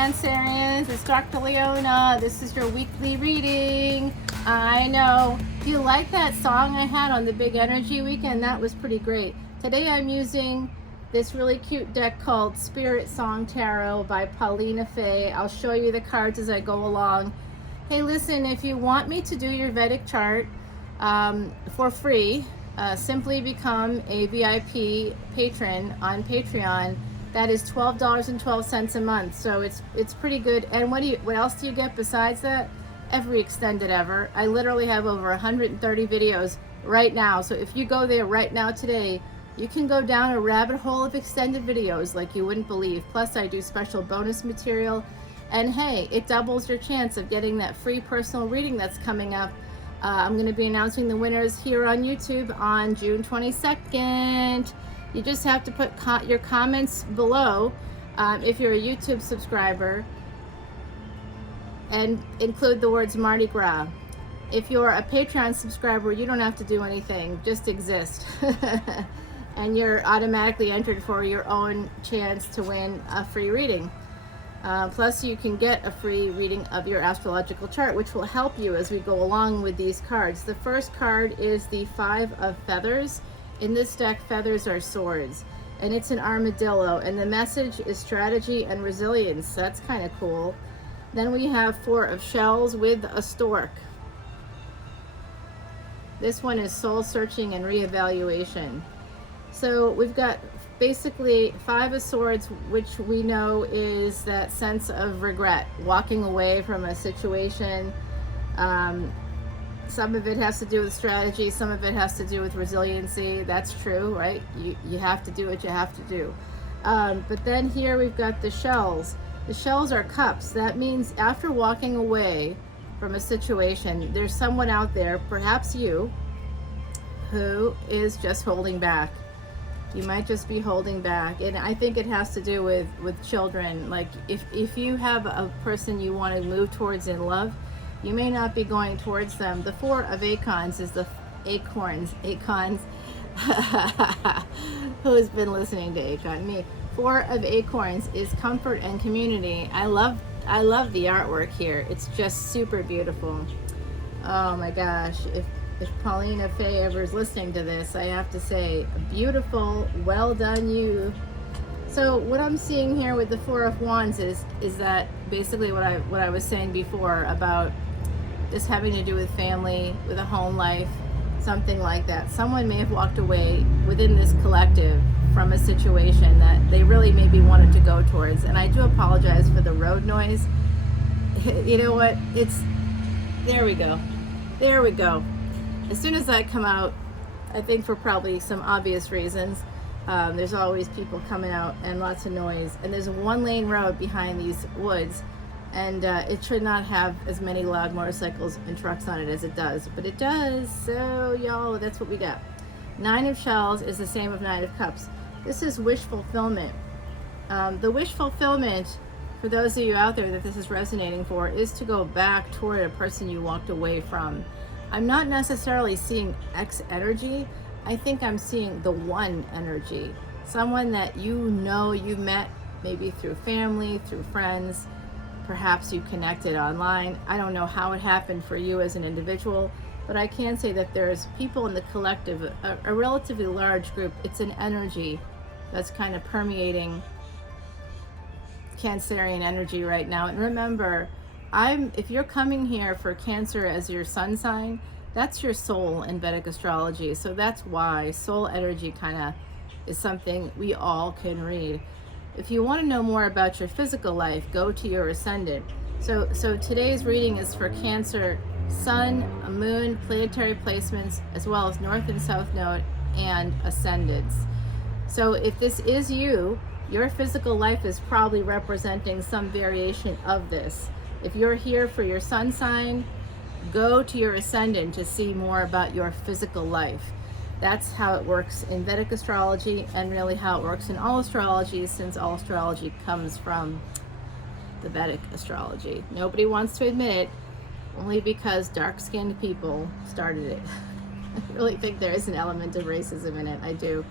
Cancerians, it's Dr. Leona. This is your weekly reading. I know. Do you like that song I had on the Big Energy Weekend? That was pretty great. Today I'm using this really cute deck called Spirit Song Tarot by Paulina Fay. I'll show you the cards as I go along. Hey, listen, if you want me to do your Vedic chart for free, simply become a VIP patron on Patreon. That is $12.12 a month, so it's pretty good. And what else do you get besides that? Every extended ever. I literally have over 130 videos right now. So if you go there right now today, you can go down a rabbit hole of extended videos like you wouldn't believe. Plus, I do special bonus material, and hey, it doubles your chance of getting that free personal reading that's coming up. I'm going to be announcing the winners here on YouTube on June 22nd. You just have to put your comments below if you're a YouTube subscriber and include the words Mardi Gras. If you're a Patreon subscriber, you don't have to do anything, just exist. And you're automatically entered for your own chance to win a free reading. Plus, you can get a free reading of your astrological chart, which will help you as we go along with these cards. The first card is the Five of Feathers. In this deck, feathers are swords, and it's an armadillo, and the message is strategy and resilience. That's kind of cool. Then we have Four of Shells with a stork. This one is soul searching and reevaluation. So we've got basically Five of Swords, which we know is that sense of regret, walking away from a situation. Some of it has to do with strategy, some of it has to do with resiliency. That's true, right? You have to do what you have to do. But then here we've got the shells. The shells are cups. That means after walking away from a situation, there's someone out there, perhaps you, who is just holding back. You might just be holding back. And I think it has to do with children. Like if you have a person you want to move towards in love, you may not be going towards them. The Four of Acorns is the acorns. Who has been listening to Acon? Me. Four of Acorns is comfort and community. I love the artwork here. It's just super beautiful. Oh my gosh. If Paulina Fay ever is listening to this, I have to say, beautiful, well done you. So what I'm seeing here with the Four of Wands is that basically what I was saying before about this having to do with family, with a home life, something like that. Someone may have walked away within this collective from a situation that they really maybe wanted to go towards. And I do apologize for the road noise. You know what? There we go. There we go. As soon as I come out, I think for probably some obvious reasons, there's always people coming out and lots of noise. And there's a one-lane road behind these woods, and it should not have as many loud motorcycles and trucks on it as it does, but it does. So y'all, that's what we got. Nine of Shells is the same of Nine of Cups. This is wish fulfillment. The wish fulfillment, for those of you out there that this is resonating for, is to go back toward a person you walked away from. I'm not necessarily seeing X energy. I think I'm seeing the one energy. Someone that you know you met maybe through family, through friends, perhaps you connected online. I don't know how it happened for you as an individual, but I can say that there's people in the collective, a relatively large group. It's an energy that's kind of permeating Cancerian energy right now. And remember, if you're coming here for Cancer as your sun sign, that's your soul in Vedic astrology. So that's why soul energy kind of is something we all can read. If you want to know more about your physical life, go to your ascendant. So today's reading is for Cancer, sun, moon, planetary placements, as well as north and south node and ascendants. So if this is you, your physical life is probably representing some variation of this. If you're here for your sun sign, go to your ascendant to see more about your physical life. That's how it works in Vedic astrology, and really how it works in all astrology, since all astrology comes from the Vedic astrology. Nobody wants to admit it, only because dark-skinned people started it. I really think there is an element of racism in it. I do.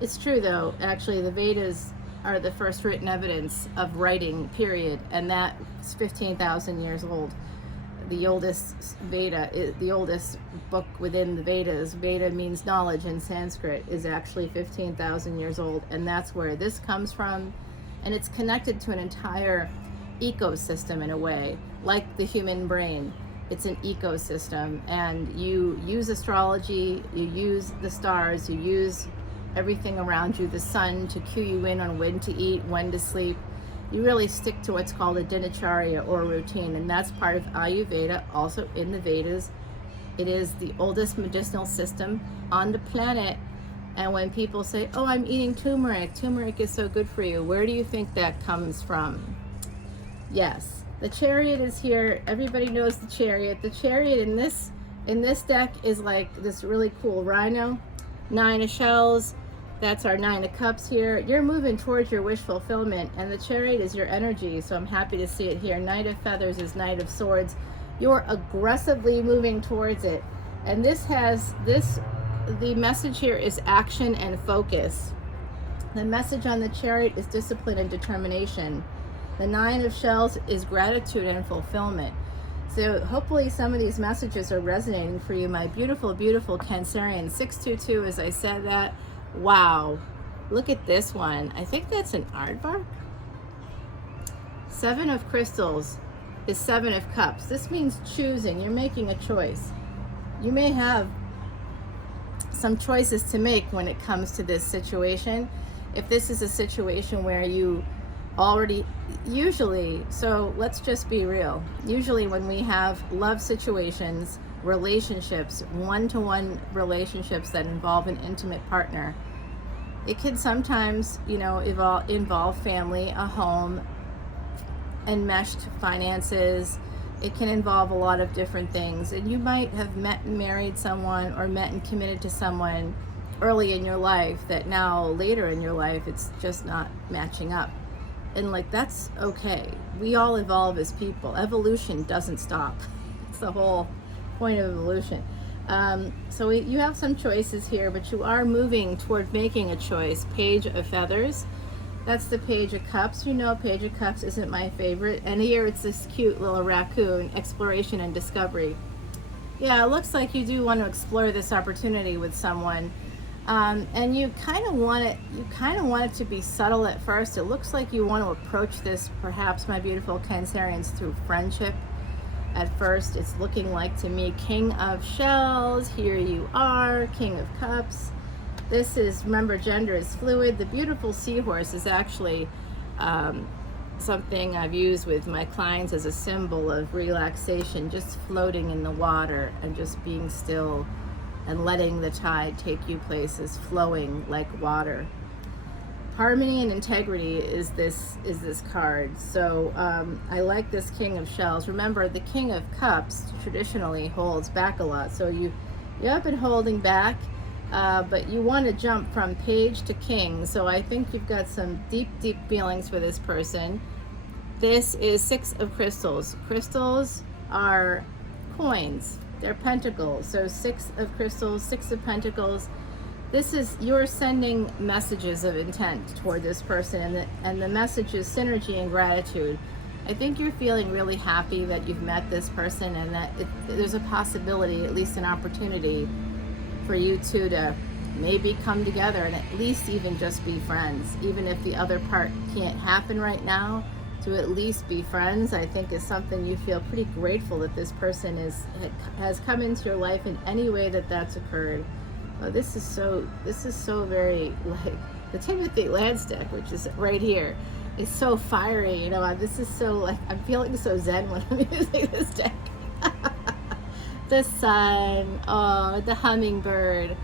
It's true though. Actually, the Vedas are the first written evidence of writing, period, and that's 15,000 years old. The oldest Veda, the oldest book within the Vedas, Veda means knowledge in Sanskrit, is actually 15,000 years old, and that's where this comes from. And it's connected to an entire ecosystem in a way, like the human brain. It's an ecosystem, and you use astrology, you use the stars, you use everything around you, the sun, to cue you in on when to eat, when to sleep. You really stick to what's called a dinacharya, or a routine, and that's part of Ayurveda. Also in the Vedas, it is the oldest medicinal system on the planet. And when people say, oh, I'm eating turmeric is so good for you, where do you think that comes from? Yes, the Chariot is here. Everybody knows the Chariot. The Chariot in this deck is like this really cool rhino. 9 of shells, that's our 9 of cups here. You're moving towards your wish fulfillment, and the Chariot is your energy, so I'm happy to see it here. Knight of feathers is Knight of swords. You're aggressively moving towards it, and the message here is action and focus. The message on the Chariot is discipline and determination. The 9 of shells is gratitude and fulfillment. So hopefully some of these messages are resonating for you, my beautiful, beautiful Cancerian. 622, as I said that. Wow. Look at this one. I think that's an aardvark. 7 of crystals is 7 of cups. This means choosing. You're making a choice. You may have some choices to make when it comes to this situation. If this is a situation where you already, usually, so let's just be real, usually when we have love situations, relationships, one-to-one relationships that involve an intimate partner, it can sometimes, involve family, a home, enmeshed finances. It can involve a lot of different things, and you might have met and married someone, or met and committed to someone early in your life that now later in your life it's just not matching up. And that's okay. We all evolve as people. Evolution doesn't stop. It's the whole point of evolution. So you have some choices here, but you are moving toward making a choice. Page of feathers. That's the Page of Cups. Page of Cups isn't my favorite. And here it's this cute little raccoon, exploration and discovery. Yeah, it looks like you do want to explore this opportunity with someone. And you kind of want it to be subtle at first. It looks like you want to approach this, perhaps, my beautiful Cancerians, through friendship. At first, it's looking like to me King of Shells. Here you are, King of Cups. This is, remember, gender is fluid. The beautiful seahorse is actually something I've used with my clients as a symbol of relaxation, just floating in the water and just being still and letting the tide take you places, flowing like water. Harmony and integrity is this card. So I like this King of Shells. Remember, the King of Cups traditionally holds back a lot. So you have been holding back, but you want to jump from page to king. So I think you've got some deep, deep feelings for this person. This is 6 of crystals. Crystals are coins. They're pentacles. So 6 of crystals, 6 of pentacles. This is, you're sending messages of intent toward this person, and the message is synergy and gratitude. I think you're feeling really happy that you've met this person, and that there's a possibility, at least an opportunity, for you two to maybe come together and at least even just be friends. Even if the other part can't happen right now, to at least be friends, I think is something you feel pretty grateful that this person has come into your life in any way that's occurred. Oh, this is so very, like, the Timothy Lance deck, which is right here, is so fiery. This is so, like, I'm feeling so zen when I'm using this deck. The sun, oh, the hummingbird.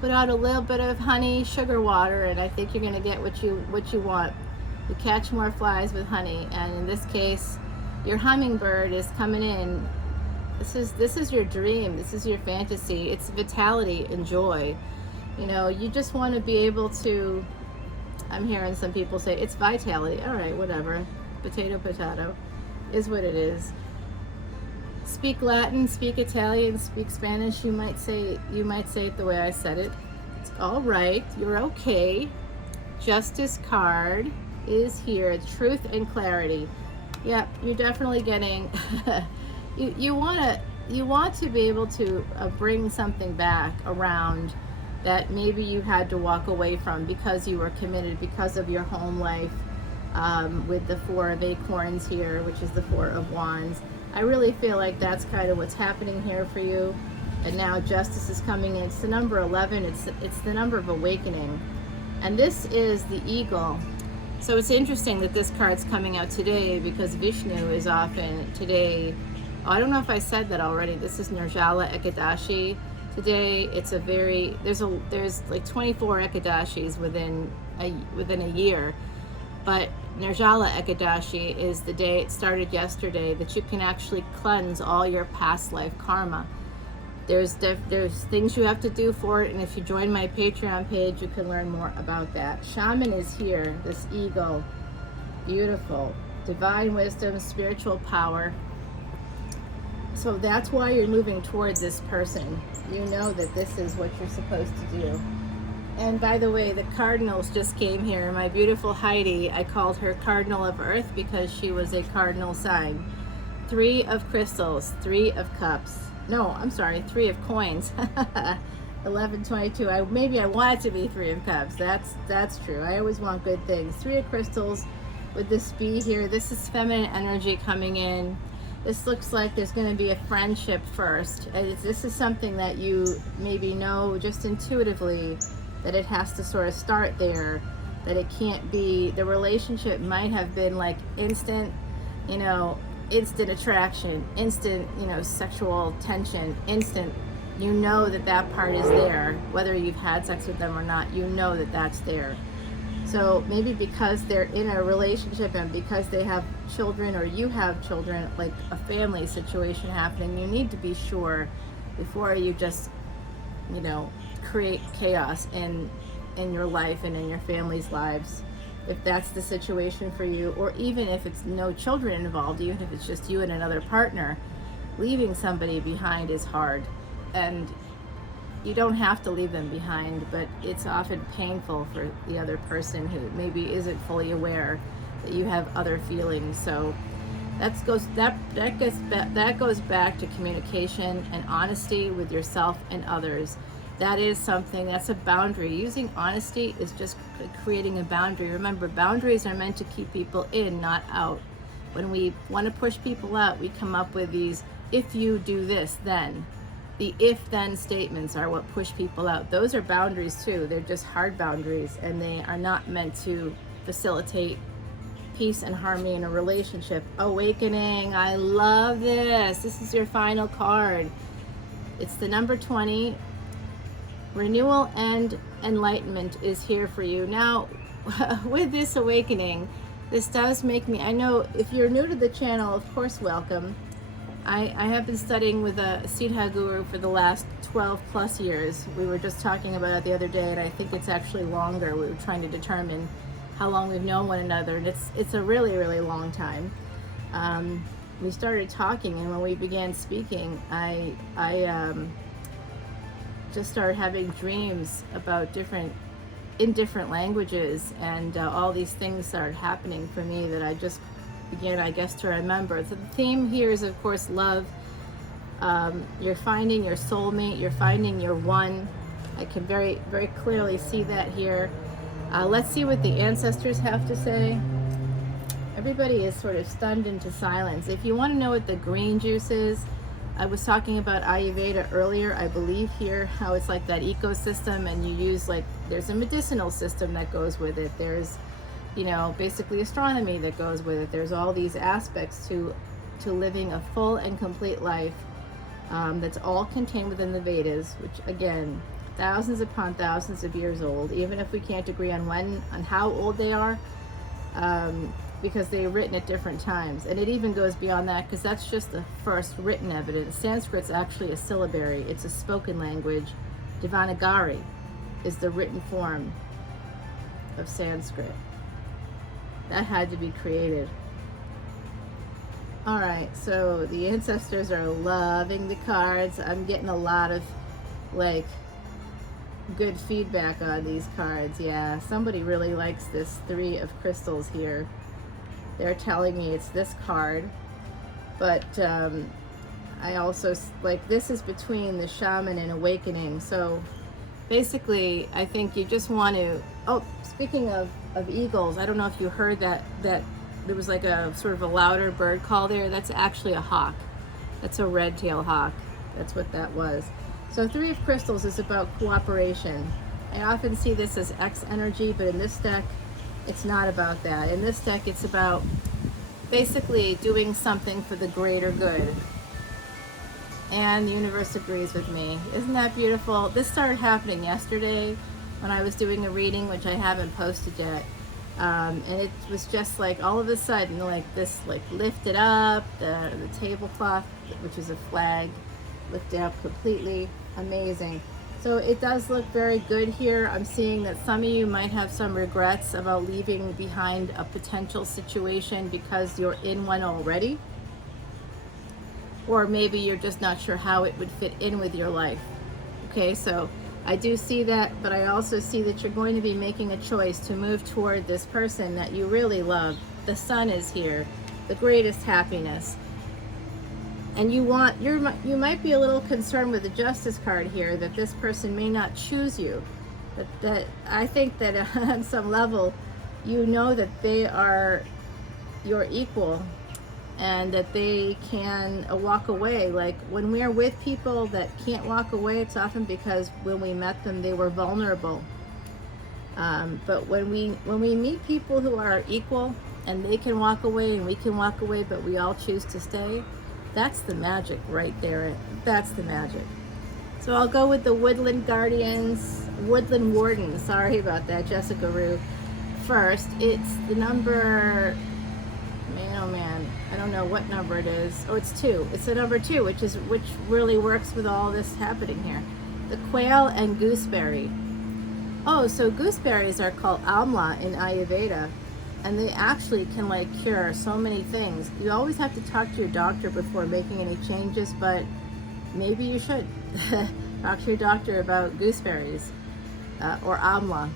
Put out a little bit of honey, sugar water, and I think you're gonna get what you want. You catch more flies with honey, and in this case, your hummingbird is coming in. This is your dream. This is your fantasy. It's vitality and joy. You just want to be able to. I'm hearing some people say it's vitality. All right, whatever. Potato is what it is. Speak Latin, speak Italian, speak Spanish. You might say it the way I said it. It's all right. You're okay. Justice card is here. It's truth and clarity. Yep, you're definitely getting you want to be able to bring something back around that maybe you had to walk away from because you were committed, because of your home life, with the Four of Acorns here, which is the Four of Wands. I really feel like that's kind of what's happening here for you. And now Justice is coming in. It's the number 11. It's the number of awakening. And this is the eagle. So it's interesting that this card's coming out today because Vishnu is often today. Oh, I don't know if I said that already. This is Nirjala Ekadashi. Today it's a very there's like 24 Ekadashis within a year. But Nirjala Ekadashi is the day, it started yesterday, that you can actually cleanse all your past life karma. There's things you have to do for it, and if you join my Patreon page, you can learn more about that. Shaman is here, this eagle. Beautiful. Divine wisdom, spiritual power. So that's why you're moving towards this person. You know that this is what you're supposed to do. And by the way, the cardinals just came here. My beautiful Heidi, I called her Cardinal of Earth because she was a cardinal sign. 3 of crystals, 3 of cups. No, I'm sorry, 3 of coins. 1122. Maybe I want it to be 3 of cups. That's true. I always want good things. 3 of crystals with this bee here. This is feminine energy coming in. This looks like there's going to be a friendship first. This is something that you maybe know just intuitively, that it has to sort of start there, that it can't be, the relationship might have been like instant, instant attraction, instant, sexual tension, instant, that part is there, whether you've had sex with them or not, that that's there. So maybe because they're in a relationship and because they have children or you have children, like a family situation happening, you need to be sure before you just, create chaos in your life and in your family's lives. If that's the situation for you, or even if it's no children involved, even if it's just you and another partner, leaving somebody behind is hard. And you don't have to leave them behind, but it's often painful for the other person who maybe isn't fully aware that you have other feelings. So that goes back to communication and honesty with yourself and others. That is something, that's a boundary. Using honesty is just creating a boundary. Remember, boundaries are meant to keep people in, not out. When we want to push people out, we come up with these, if you do this, then. The if-then statements are what push people out. Those are boundaries too. They're just hard boundaries, and they are not meant to facilitate peace and harmony in a relationship. Awakening, I love this. This is your final card. It's the number 20. Renewal and enlightenment is here for you. Now, with this awakening, this does make me, I know if you're new to the channel, of course, welcome. I have been studying with a Siddha guru for the last 12 plus years. We were just talking about it the other day, and I think it's actually longer. We were trying to determine how long we've known one another, and it's a really, really long time. We started talking, and when we began speaking, I just started having dreams about different languages, and all these things started happening for me that I just began, I guess, to remember. So the theme here is, of course, love. You're finding your soulmate, you're finding your one. I can very, very clearly see that here. Let's see what the ancestors have to say. Everybody is sort of stunned into silence. If you want to know what the green juice is, I was talking about Ayurveda earlier, I believe here, how it's like that ecosystem, and you use, like, there's a medicinal system that goes with it. There's, basically astronomy that goes with it. There's all these aspects to living a full and complete life, that's all contained within the Vedas, which, again, thousands upon thousands of years old, even if we can't agree on how old they are, because they're written at different times. And it even goes beyond that, because that's just the first written evidence. Sanskrit's actually a syllabary. It's a spoken language. Devanagari is the written form of Sanskrit. That had to be created. All right, so the ancestors are loving the cards. I'm getting a lot of, like, good feedback on these cards. Yeah, somebody really likes this Three of Crystals here. They're telling me it's this card, but I also, like, this is between the Shaman and Awakening. So basically, I think you just want to, oh, speaking of eagles, I don't know if you heard that there was like a sort of a louder bird call there. That's actually a hawk. That's a red-tailed hawk. That's what that was. So Three of Crystals is about cooperation. I often see this as X energy, but in this deck, it's not about that. In this deck, it's about basically doing something for the greater good. And the universe agrees with me. Isn't that beautiful? This started happening yesterday when I was doing a reading, which I haven't posted yet. And it was just like all of a sudden, like this, like lifted up, the tablecloth, which is a flag, lifted up completely. Amazing. So it does look very good here. I'm seeing that some of you might have some regrets about leaving behind a potential situation because you're in one already. Or maybe you're just not sure how it would fit in with your life. Okay, so I do see that, but I also see that you're going to be making a choice to move toward this person that you really love. The sun is here, the greatest happiness. And you might be a little concerned with the Justice card here that this person may not choose you. That I think that on some level, you know that they are your equal and that they can walk away. Like when we're with people that can't walk away, it's often because when we met them, they were vulnerable. But when we meet people who are equal and they can walk away and we can walk away, but we all choose to stay, that's the magic right there. That's the magic. So I'll go with the Woodland Warden, sorry about that, Jessica Rue. First, it's the number, man, oh man, I don't know what number it is. Oh, it's 2. It's the number 2, which really works with all this happening here. The Quail and Gooseberry. Oh, so gooseberries are called amla in Ayurveda, and they actually can like cure so many things. You always have to talk to your doctor before making any changes, but maybe you should talk to your doctor about gooseberries or amla.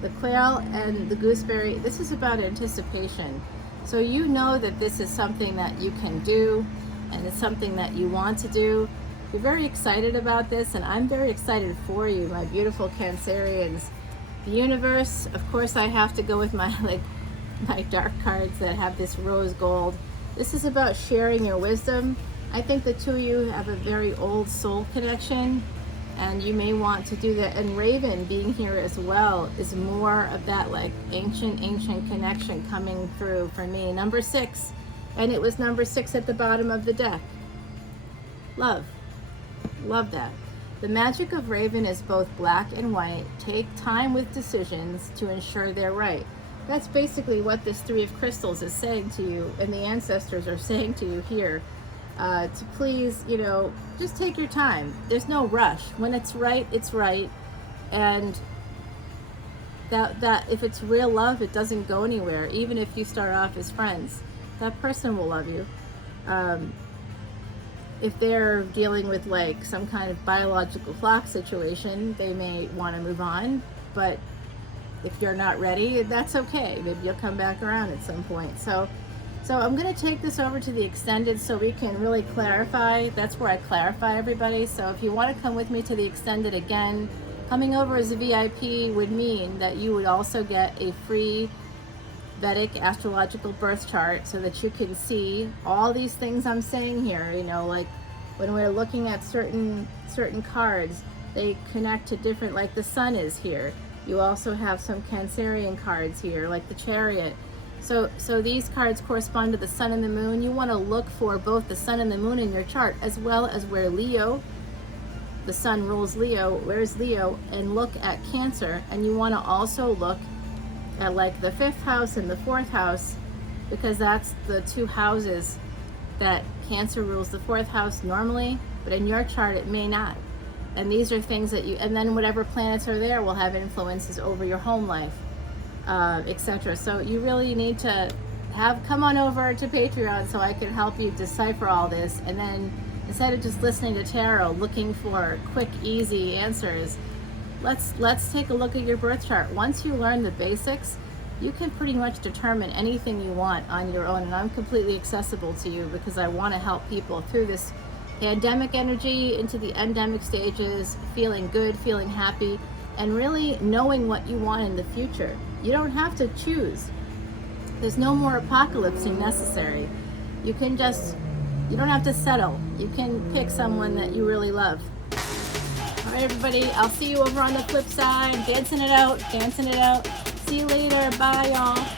The quail and the gooseberry, this is about anticipation. So you know that this is something that you can do and it's something that you want to do. You're very excited about this, and I'm very excited for you, my beautiful Cancerians. The universe, of course, I have to go with my dark cards that have this rose gold. This is about sharing your wisdom. I think the two of you have a very old soul connection, and you may want to do that. And Raven being here as well is more of that like ancient connection coming through for me. Number 6, and it was number 6 at the bottom of the deck. Love that. The magic of Raven is both black and white. Take time with decisions to ensure they're right. That's basically what this Three of Crystals is saying to you, and the ancestors are saying to you here. To please, just take your time. There's no rush. When it's right, it's right. And that if it's real love, it doesn't go anywhere. Even if you start off as friends, that person will love you. If they're dealing with like some kind of biological clock situation, they may want to move on. But if you're not ready, that's okay. Maybe you'll come back around at some point. So I'm going to take this over to the extended so we can really clarify. That's where I clarify everybody. So if you want to come with me to the extended again, coming over as a VIP would mean that you would also get a free Vedic astrological birth chart so that you can see all these things I'm saying here. Like when we're looking at certain cards, they connect to different, like the sun is here. You also have some Cancerian cards here, like the Chariot. So these cards correspond to the sun and the moon. You want to look for both the sun and the moon in your chart, as well as where Leo, the sun rules Leo, where's Leo, and look at Cancer. And you want to also look at like the 5th house and the 4th house, because that's the 2 houses that Cancer rules the 4th house normally, but in your chart it may not. And these are things that and then whatever planets are there will have influences over your home life, etc. So you really need to come on over to Patreon so I can help you decipher all this, and then Instead of just listening to tarot, looking for quick, easy answers, let's take a look at your birth chart. Once you learn the basics, you can pretty much determine anything you want on your own, and I'm completely accessible to you because I want to help people through this pandemic energy into the endemic stages, feeling good, feeling happy, and really knowing what you want in the future. You don't have to choose. There's no more apocalypsing necessary. You don't have to settle. You can pick someone that you really love. All right, everybody, I'll see you over on the flip side. Dancing it out, dancing it out. See you later. Bye, y'all.